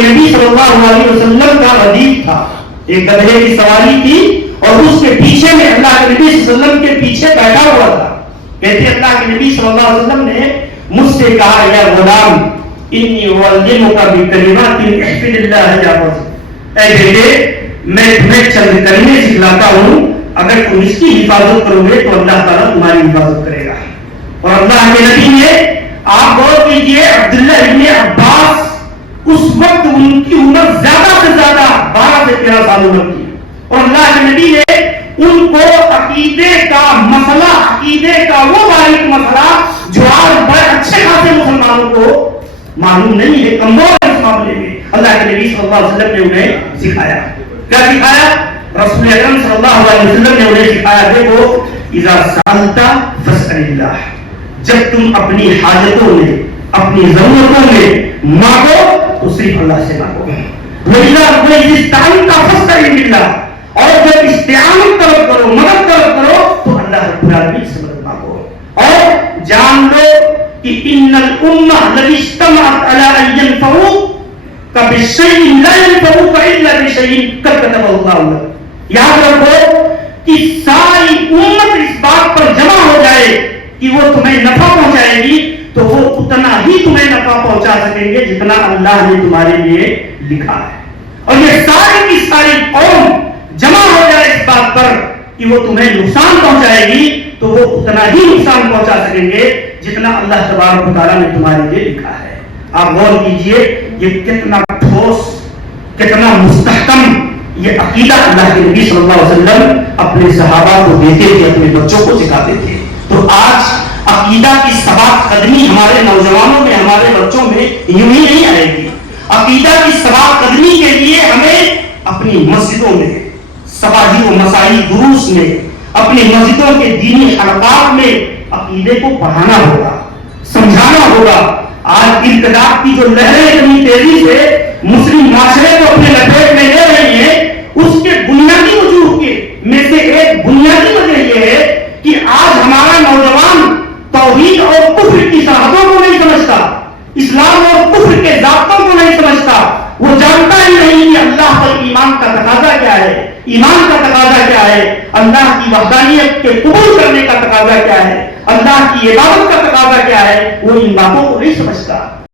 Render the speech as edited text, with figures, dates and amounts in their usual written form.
کے نبی صلی اللہ علیہ وسلم کا ردیف تھا، ایک گدھے کی سواری تھی اور اس کے پیچھے میں اللہ کے نبی صلی اللہ علیہ وسلم کے پیچھے بیٹھا ہوا تھا. کہتے اللہ کے نبی صلی اللہ علیہ وسلم نے مجھ سے کہا یا غلام انی اعلمک بکلمات احفظ اللہ یحفظک، اے بیٹے میں تمہیں چند کلمے سکھلاتا ہوں، اگر تم اس کی حفاظت کرو گے تو اللہ تعالیٰ تمہاری حفاظت کرے گا. اور اللہ کے نبی نے، آپ غور کیجئے، عبداللہ ابن عباس اس وقت ان کی عمر زیادہ سے زیادہ 12 سے 13 سال عمر کی، اور اللہ کے نبی نے ان کو عقیدے کا مسئلہ، عقیدے کا وہ باریک مسئلہ جو آج بڑے اچھے خاصے مسلمانوں کو معلوم نہیں ہے، کمزور ہے اس معاملے میں، اللہ کے نبی صلی اللہ علیہ وسلم نے انہیں سکھایا. کیا سکھایا؟ رسول اکرم صلی اللہ علیہ وسلم نے انہیں سکھایا، دیکھو اذا سألت فاسأل اللہ، جب تم اپنی حاجتوں میں، اپنی ضرورتوں میں مانگو تو صرف اللہ سے مانگو. وَإِذَا اسْتَعَنْتَ فَاسْتَعِنْ بِاللَّهِ، اور جب استعانت طلب کرو، مدد طلب کرو تو اللہ رب العالمین سے مدد مانگو. اور جان لو کہ ان الامہ الذی اجتمعت علی ان ينفعوک بشیء لا ينفعوک الا بشیء قد کتبہ اللہ لک. یاد رکھو کہ ساری امت اس بات پر جمع ہو جائے کہ وہ تمہیں نفع پہنچائے گی تو وہ اتنا ہی تمہیں نفع پہنچا سکیں گے جتنا اللہ نے تمہارے لیے لکھا ہے. اور یہ ساری کی ساری قوم جمع ہو جائے اس بات پر کہ وہ تمہیں نقصان پہنچائے گی تو وہ اتنا ہی نقصان پہنچا سکیں گے جتنا اللہ تبارک و تعالیٰ نے تمہارے لیے لکھا ہے. آپ غور کیجئے یہ کتنا ٹھوس، کتنا مستحکم یہ عقیدہ اللہ کے نبی صلی اللہ علیہ وسلم اپنے صحابہ کو دیتے تھے، اپنے بچوں کو سکھاتے تھے. تو آج عقیدہ کی ثبات قدمی ہمارے نوجوانوں میں، ہمارے بچوں میں یوں ہی نہیں آئے گی. عقیدہ کی ثبات قدمی کے لیے ہمیں اپنی مسجدوں میں، صباحی و مسائی دروس میں، اپنی مسجدوں کے دینی حلقات میں عقیدے کو پڑھانا ہوگا، سمجھانا ہوگا. آج انقلاب کی جو لہریں اتنی تیزی سے مسلم معاشرے کو اپنے لپیٹ میں لے رہی ہیں، اس کے بنیادی وجوہ کے میں سے ایک بنیادی وجہ یہ ہے کہ آج ہمارا نوجوان توحید اور کفر کی سرحدوں کو نہیں سمجھتا، اسلام اور کفر کے ضابطوں کو نہیں سمجھتا. وہ جانتا ہی نہیں کہ اللہ پر ایمان کا تقاضا کیا ہے، ایمان کا تقاضا کیا ہے، اللہ کی وحدانیت کے قبول کرنے کا تقاضا کیا ہے، اللہ کی عبادت کا تقاضا کیا ہے. وہ ان باتوں کو نہیں سمجھتا.